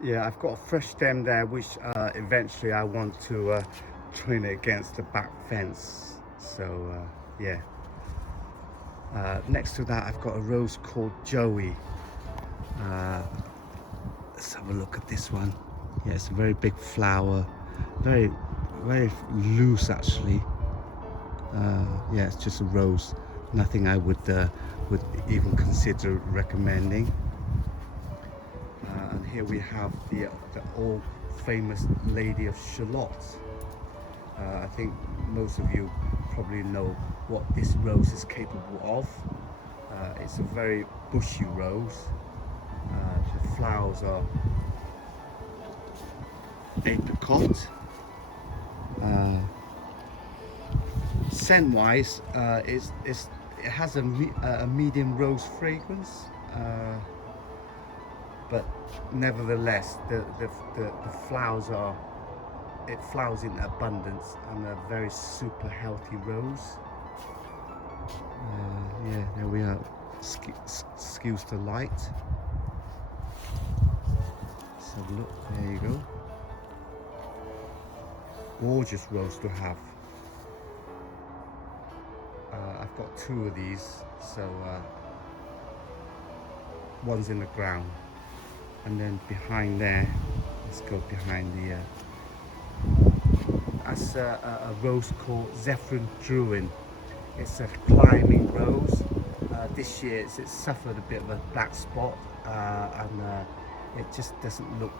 Yeah, I've got a fresh stem there, which eventually I want to train it against the back fence. So yeah. Next to that, I've got a rose called Joey. Uh, let's have a look at this one. Yeah, it's a very big flower, very, very loose actually. Yeah, it's just a rose. Nothing I would even consider recommending. And here we have the all famous Lady of Shalott. I think most of you probably know what this rose is capable of. It's a very bushy rose. The flowers are apricot. Scent-wise, it has a medium rose fragrance, but nevertheless, the flowers are it flowers in abundance and a very super healthy rose. Yeah, there we are. Skews the light. So look, there you go. Gorgeous rose to have. I've got two of these, so one's in the ground, and then behind there, let's go behind the. That's a rose called Zephyrin Druin. It's a climbing rose. This year it's suffered a bit of a black spot, and it just doesn't look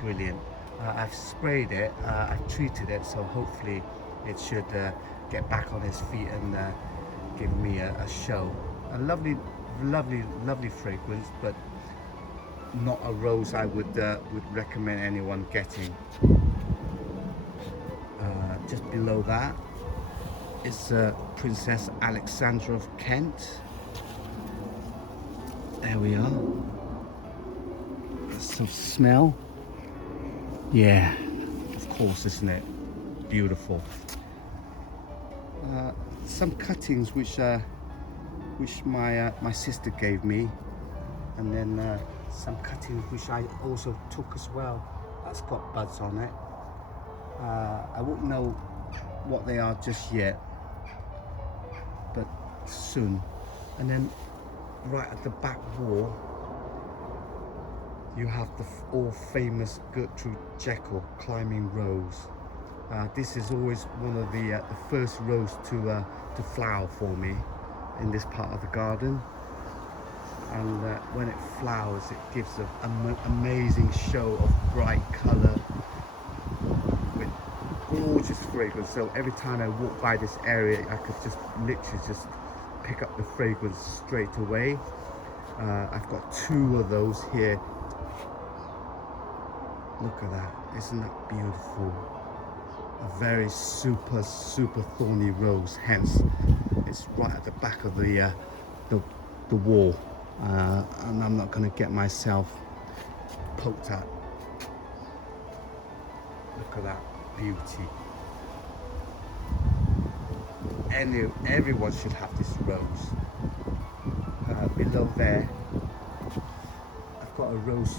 brilliant. I've sprayed it, I've treated it, so hopefully it should get back on its feet and give me a show. A lovely, lovely, lovely fragrance, but not a rose I would recommend anyone getting. Just below that is Princess Alexandra of Kent. There we are. Some smell. Yeah, of course, isn't it? Beautiful. Some cuttings which my sister gave me, and then some cuttings which I also took as well. That's got buds on it. I won't know what they are just yet, but soon. And then right at the back wall, you have the all famous Gertrude Jekyll climbing rose. This is always one of the first rose to flower for me in this part of the garden. And when it flowers, it gives an amazing show of bright colour with gorgeous fragrance. So every time I walk by this area, I could just literally just pick up the fragrance straight away. I've got two of those here. Look at that, isn't that beautiful? A very super thorny rose, hence it's right at the back of the wall, and I'm not going to get myself poked at. Look at that beauty. Everyone should have this rose. Below there, I've got a rose,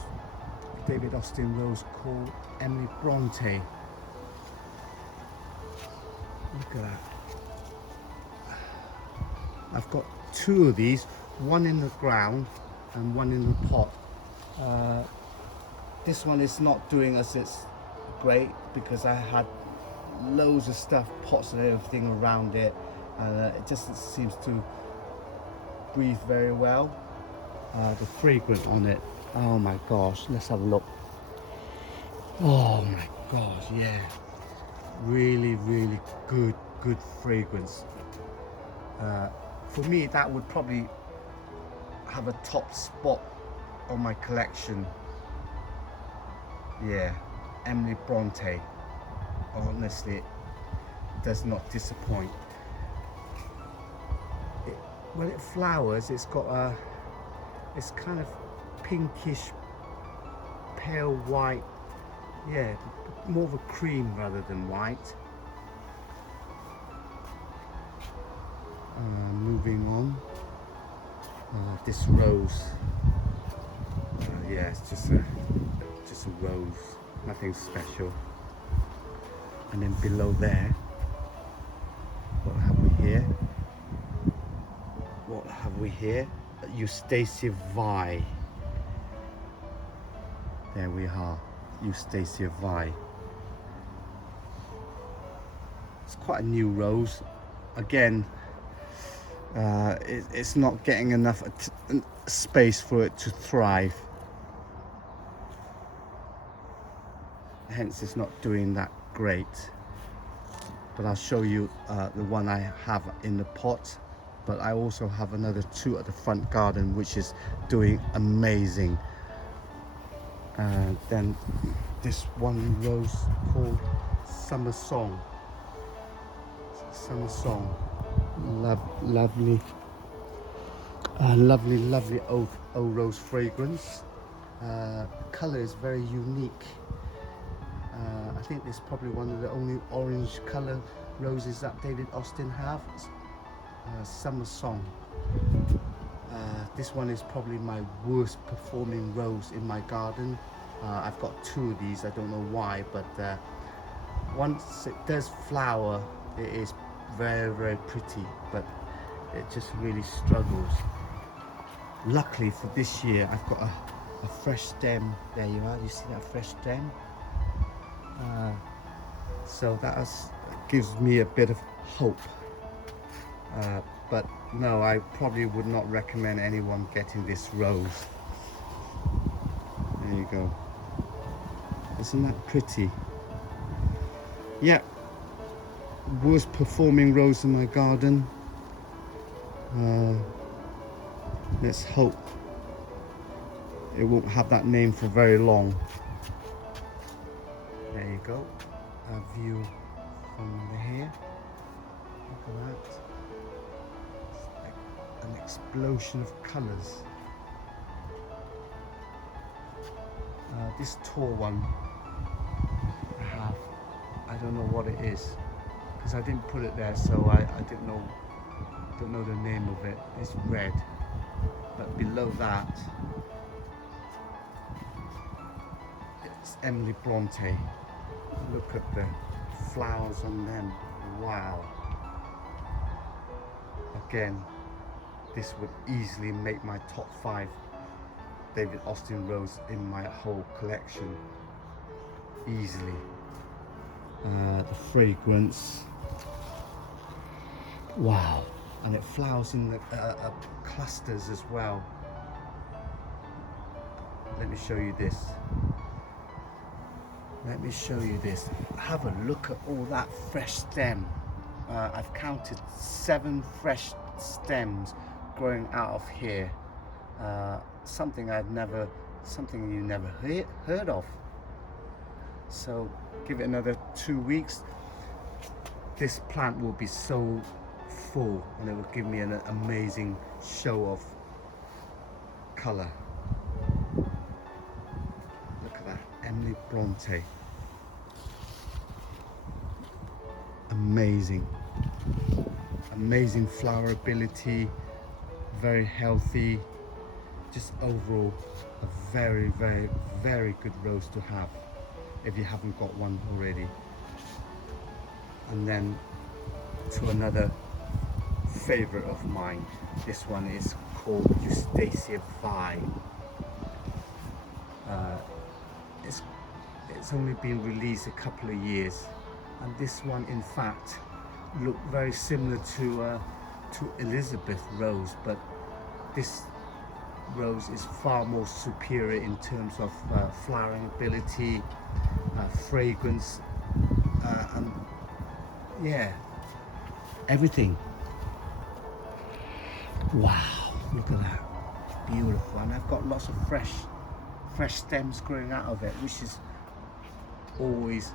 David Austin rose called Emily Bronte. Look at that. I've got two of these, one in the ground and one in the pot. This one is not doing as it's great because I had loads of stuff, pots and everything around it, and it just seems to breathe very well. The fragrance on it, oh my gosh, let's have a look. Oh my gosh, yeah, really good fragrance. For me, that would probably have a top spot on my collection. Yeah, Emily Bronte, honestly, it does not disappoint. When it flowers, it's got it's kind of pinkish, pale white, yeah, more of a cream rather than white. Moving on, this rose, yeah, it's just rose, nothing special. And then below there, what have we here? What have we here? Eustacia Vi. There we are, Eustacia Vi. It's quite a new rose. Again, it's not getting enough space for it to thrive. Hence it's not doing that great. But I'll show you the one I have in the pot. But I also have another 2 at the front garden which is doing amazing. Then this one rose called Summer Song. Summer Song. Lovely old rose fragrance. Color is very unique. I think this is probably one of the only orange color roses that David Austin have. Summer Song. This one is probably my worst performing rose in my garden. I've got 2 of these, I don't know why, but once it does flower, it is very pretty, but it just really struggles. Luckily for this year, I've got a fresh stem. There you are, you see that fresh stem? So that gives me a bit of hope. But no, I probably would not recommend anyone getting this rose. There you go. Isn't that pretty? Yeah. Worst performing rose in my garden. Let's hope it won't have that name for very long. There you go. A view from here. Look at that. It's like an explosion of colours. This tall one I have, I don't know what it is because I didn't put it there, so I don't know the name of it. It's red, but below that it's Emily Bronte. Look at the flowers on them. Wow. Again, this would easily make my top 5 David Austin rose in my whole collection. Easily. The fragrance. Wow. And it flowers in the clusters as well. Let me show you this. Let me show you this. Have a look at all that fresh stem. I've counted 7 fresh stems growing out of here. Something you never heard of. So give it another 2 weeks. This plant will be so full, and it will give me an amazing show of color. Look at that, Emily Bronte. Amazing flower ability, very healthy, just overall a very good rose to have if you haven't got one already. And then to another favorite of mine, this one is called Eustacia Vi. It's only been released a couple of years, and this one in fact looked very similar to Elizabeth Rose, but this rose is far more superior in terms of flowering ability, fragrance, and yeah, everything. Wow, look at that, beautiful. And I've got lots of fresh stems growing out of it, which is always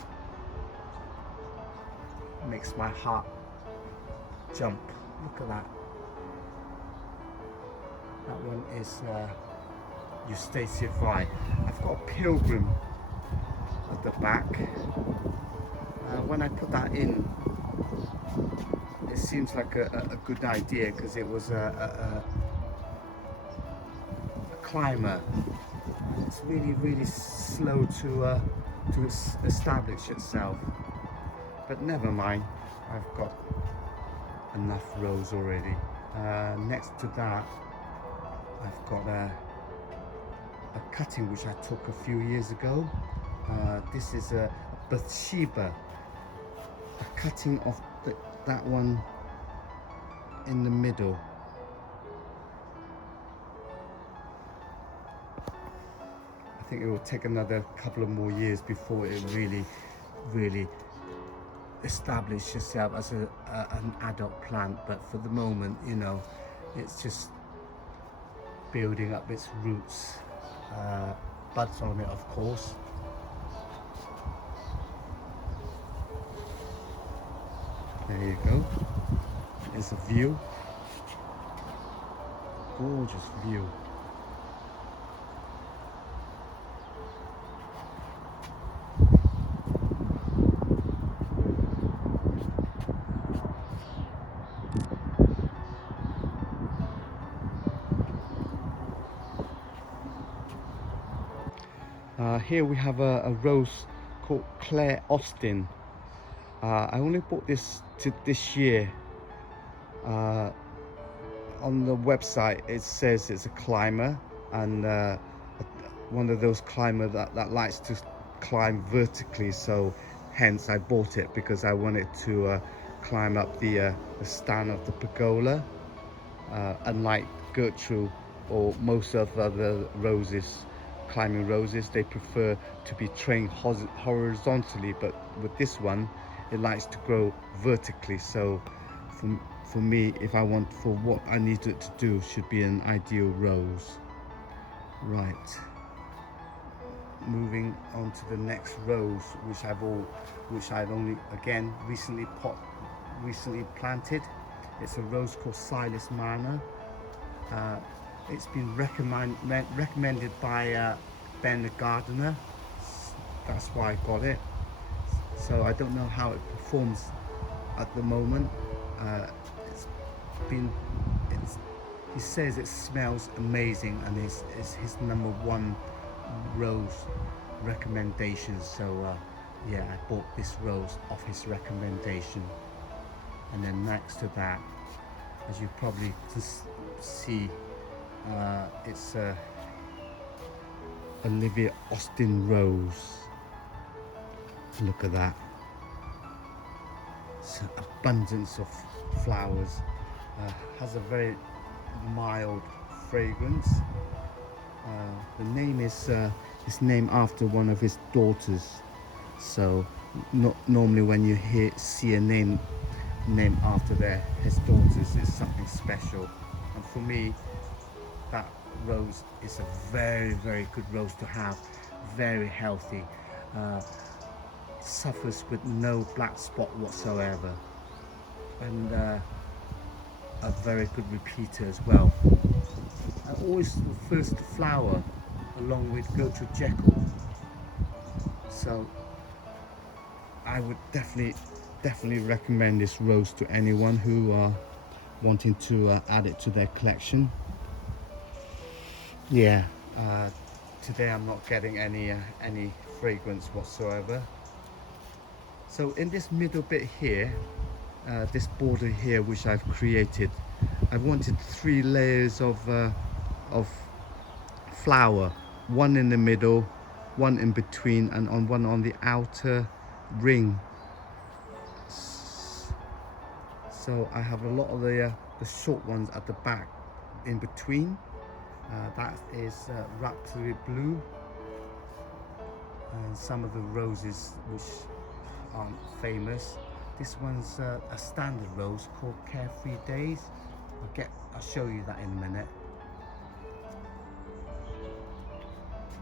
makes my heart jump. Look at that. That one is Eustacia Vi. I've got a Pilgrim at the back. When I put that in, it seems like a good idea because it was a climber. it's really slow to establish itself. But never mind, I've got enough rows already. Next to that, I've got a cutting which I took a few years ago. This is a Bathsheba, a cutting of that one in the middle. I think it will take another couple of more years before it really establish itself as an adult plant, but for the moment, you know, it's just building up its roots. Buds on it, of course. There you go. It's a view. Gorgeous view. Here we have a rose called Claire Austin. I only bought this this year. On the website it says it's a climber, and one of those climbers that likes to climb vertically, so hence I bought it because I wanted to climb up the stand of the pergola. Unlike Gertrude or most of the other roses, climbing roses, they prefer to be trained horizontally, but with this one it likes to grow vertically. So for me, if I want, for what I need it to do, should be an ideal rose. Right, moving on to the next rose, which I've only again recently planted. It's a rose called Silas Marner. It's been recommended by Ben the gardener. That's why I got it. So I don't know how it performs at the moment. He says it smells amazing, and is his #1 rose recommendation. So yeah, I bought this rose off his recommendation. And then next to that, as you probably can see, it's a Olivia Austin rose. Look at that. It's an abundance of flowers. Has a very mild fragrance. The name is named after one of his daughters. So not normally when you see a name named after his daughters, is something special. And for me, that rose is a very good rose to have. Very healthy. Suffers with no black spot whatsoever, and a very good repeater as well. Always the first flower along with Gertrude Jekyll. So I would definitely recommend this rose to anyone who are wanting to add it to their collection. Yeah, today I'm not getting any fragrance whatsoever. So in this middle bit here, this border here which I've created, I wanted 3 layers of flower, one in the middle, one in between, and one on the outer ring. So I have a lot of the short ones at the back in between. That is Rhapsody Blue, and some of the roses which aren't famous. This one's a standard rose called Carefree Days. I'll show you that in a minute.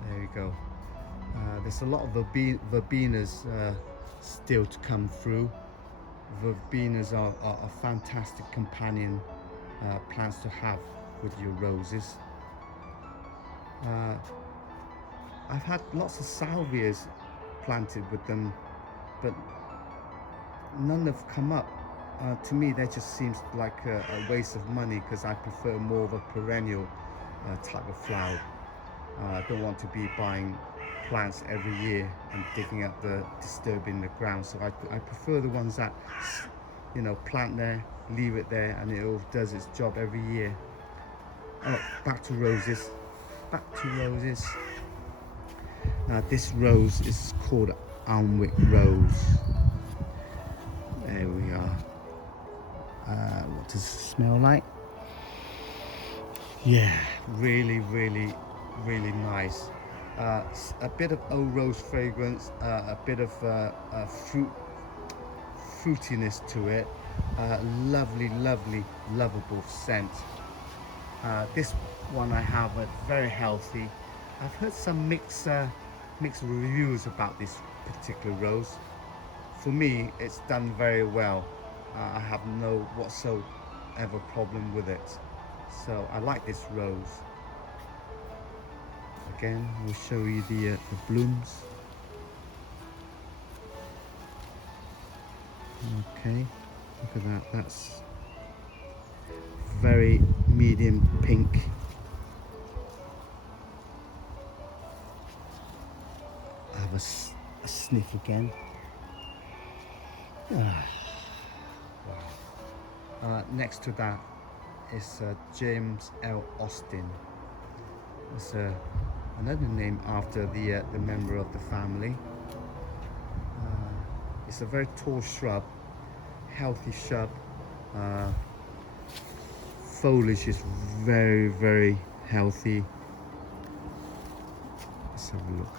There you go. There's a lot of verbenas still to come through. Verbenas are a fantastic companion plants to have with your roses. I've had lots of salvias planted with them, but none have come up. To me, that just seems like a waste of money, because I prefer more of a perennial type of flower. I don't want to be buying plants every year and disturbing the ground. So I prefer the ones that, you know, plant there, leave it there, and it all does its job every year. Oh, back to roses. Back to roses. This rose is called Alnwick Rose. There we are. What does it smell like? Yeah, really, really, really nice. A bit of old rose fragrance, a bit of fruitiness to it. Lovely, lovely, lovable scent. This one I have is very healthy. I've heard some mixed reviews about this particular rose. For me, it's done very well. I have no whatsoever problem with it. So I like this rose. Again, we'll show you the blooms. Okay, look at that. That's very medium pink. I have a sniff again. Next to that is James L. Austin. It's another name after the member of the family. It's a very tall shrub, healthy shrub. Foliage is very, very healthy. Let's have a look.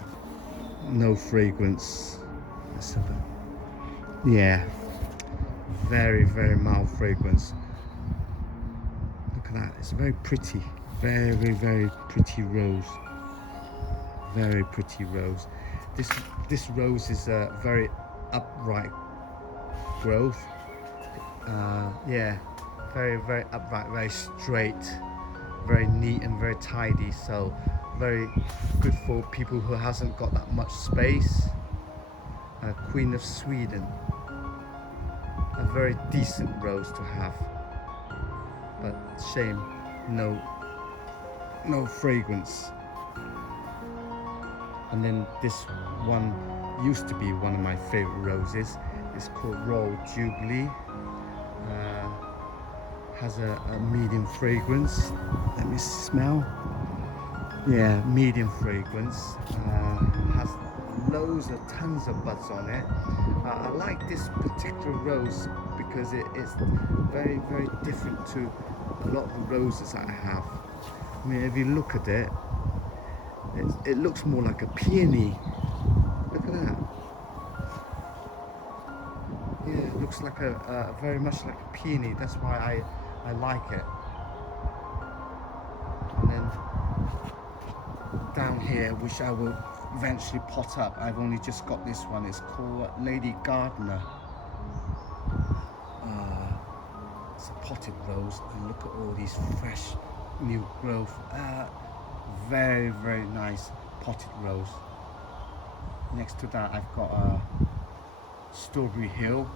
No fragrance. Let's have a, yeah, very, very mild fragrance. Look at that. It's very pretty. Very, very pretty rose. Very pretty rose. This rose is a very upright growth. Yeah, very, very upright, very straight, very neat and very tidy. So very good for people who hasn't got that much space. Queen of Sweden, a very decent rose to have, but shame no fragrance. And then this one used to be one of my favorite roses. It's called Royal Jubilee. Has a medium fragrance. Let me smell. Yeah, medium fragrance. Has loads of tons of buds on it. I like this particular rose because it is very, very different to a lot of the roses I have. I mean, if you look at it, it looks more like a peony. Look at that. Yeah, it looks like very much like a peony. That's why I like it. And then down here, which I will eventually pot up, I've only just got this one. It's called Lady Gardener. It's a potted rose, and look at all these fresh new growth. Very, very nice potted rose. Next to that, I've got Strawberry Hill,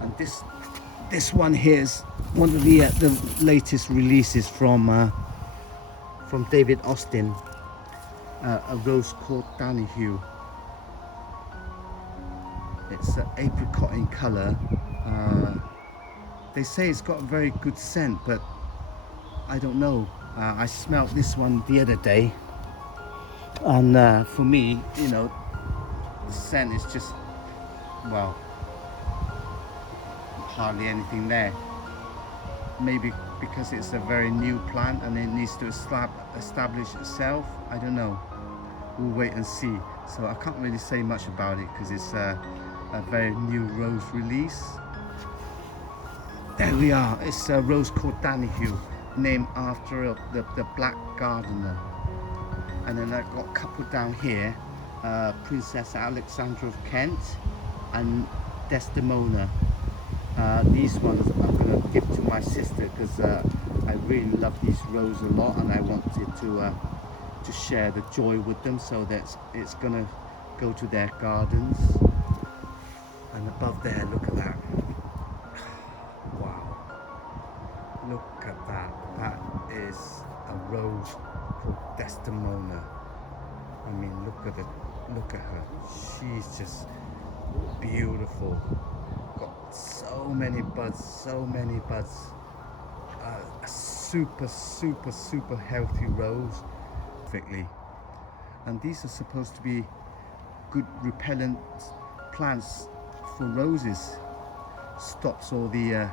and this one here is one of the latest releases from David Austin. A rose called Danihue. It's apricot in color. They say it's got a very good scent, but I don't know. I smelled this one the other day, and for me, you know, the scent is just, well, hardly anything there. Maybe because it's a very new plant and it needs to establish itself. I don't know. We'll wait and see. So I can't really say much about it because it's a very new rose release. There we are. It's a rose called Danihue, named after the Black Gardener. And then I've got a couple down here, Princess Alexandra of Kent and Desdemona. These ones I'm going to give to my sister because I really love these roses a lot, and I wanted to share the joy with them, so that it's going to go to their gardens. And above there, look at that. Wow. Look at that. That is a rose called Desdemona. I mean, look at her. She's just beautiful. Got so many buds, so many buds. A super healthy rose, perfectly. And these are supposed to be good repellent plants for roses. Stops all the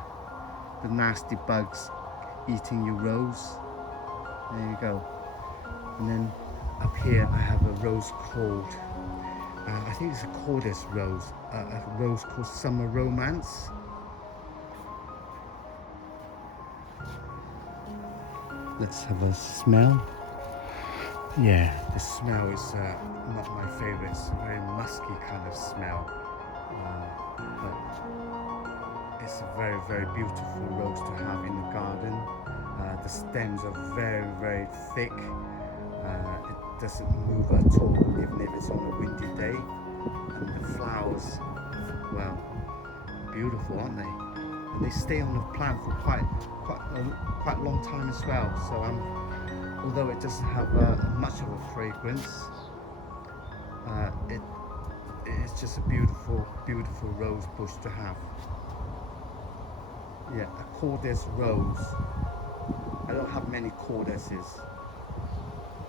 nasty bugs eating your rose. There you go. And then up here I have a rose called, I think it's a Cordis rose, a rose called Summer Romance. Let's have a smell. Yeah, the smell is not my favorite. It's a very musky kind of smell. But it's a very beautiful rose to have in the garden. The stems are very thick. It doesn't move at all, even if it's on a windy day. And the flowers, well, beautiful, aren't they? And they stay on the plant for quite a long time as well. So although it doesn't have much of a fragrance, it's just a beautiful rose bush to have. Yeah, a Cordis rose. I don't have many Cordises,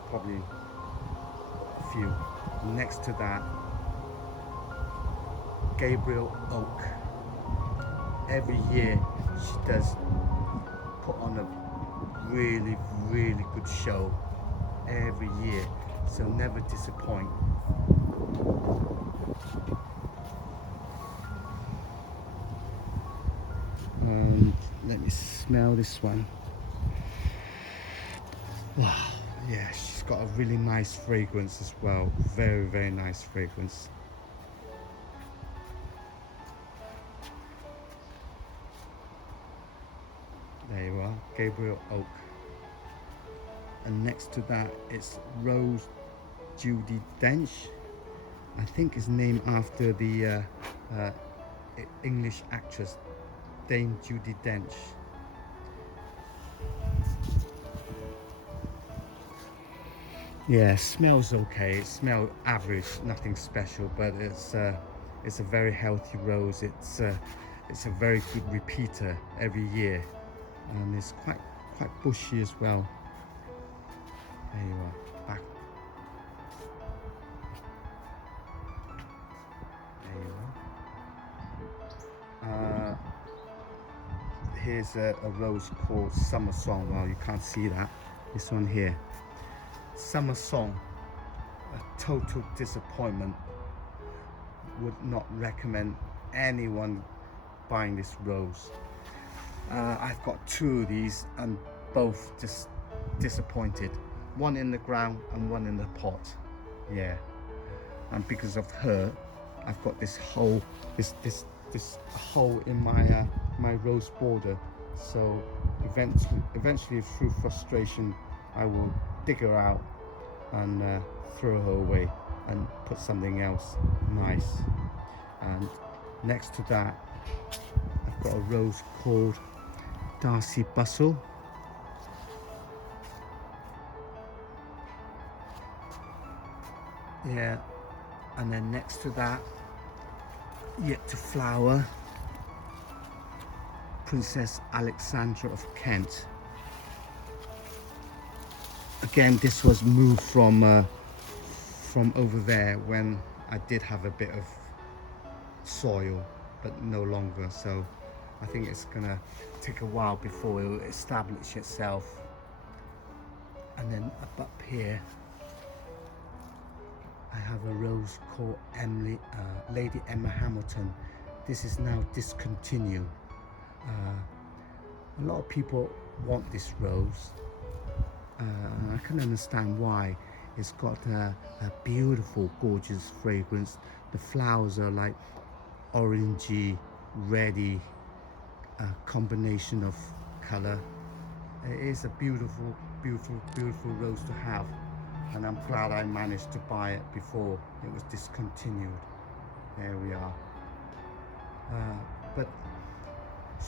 probably a few. Next to that, Gabriel Oak. Every year she does put on a really good show every year, so never disappoint. Let me smell this one. Wow, yeah, she's got a really nice fragrance as well. Very nice fragrance. There you are, Gabriel Oak. And next to that, it's Rose Judi Dench. I think it's named after the English actress Dame Judi Dench. Yeah, smells okay. It smells average, nothing special, but it's a very healthy rose. It's a very good repeater every year, and it's quite bushy as well. There you are, back. There you are. Here's a rose called Summer Song. Well, you can't see that. This one here, Summer Song. A total disappointment. Would not recommend anyone buying this rose. I've got two of these and both just disappointed. One in the ground and one in the pot. Yeah, and because of her, I've got this hole, this hole in my my rose border. So eventually through frustration, I will dig her out and throw her away and put something else nice. And next to that, I've got a rose called Darcy Bustle. Yeah, and then next to that, yet to flower, Princess Alexandra of Kent. Again, this was moved from over there when I did have a bit of soil, but no longer. So I think it's gonna take a while before it will establish itself. And then up here, I have a rose called Lady Emma Hamilton. This is now discontinued. A lot of people want this rose. I can understand why. It's got a beautiful, gorgeous fragrance. The flowers are like orangey, reddy, combination of color. It is a beautiful rose to have, and I'm glad I managed to buy it before it was discontinued. There we are. But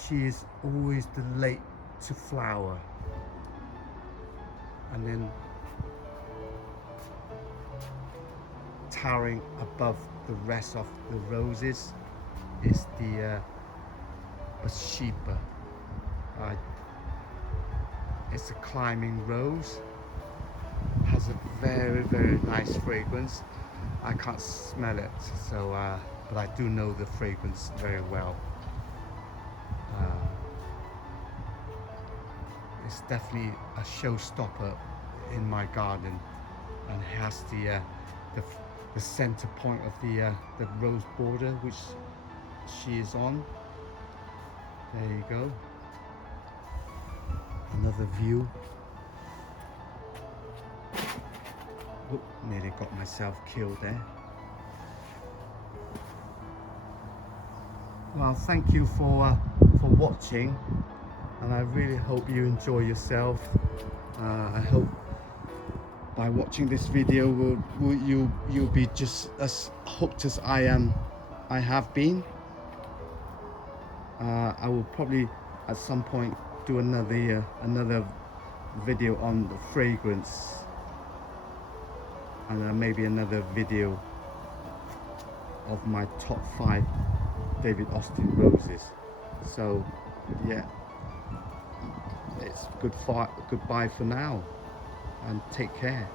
she is always the late to flower, and then towering above the rest of the roses is the Bathsheba. It's a climbing rose, has a very nice fragrance. I can't smell it, so but I do know the fragrance very well. It's definitely a showstopper in my garden, and has the center point of the rose border which she is on. There you go. Another view. Oop, nearly got myself killed there. Well, thank you for watching, and I really hope you enjoy yourself. I hope by watching this video you'll be just as hooked as I have been. I will probably at some point do another video on the fragrance, and maybe another video of my top 5 David Austin roses. So yeah, it's goodbye for now, and take care.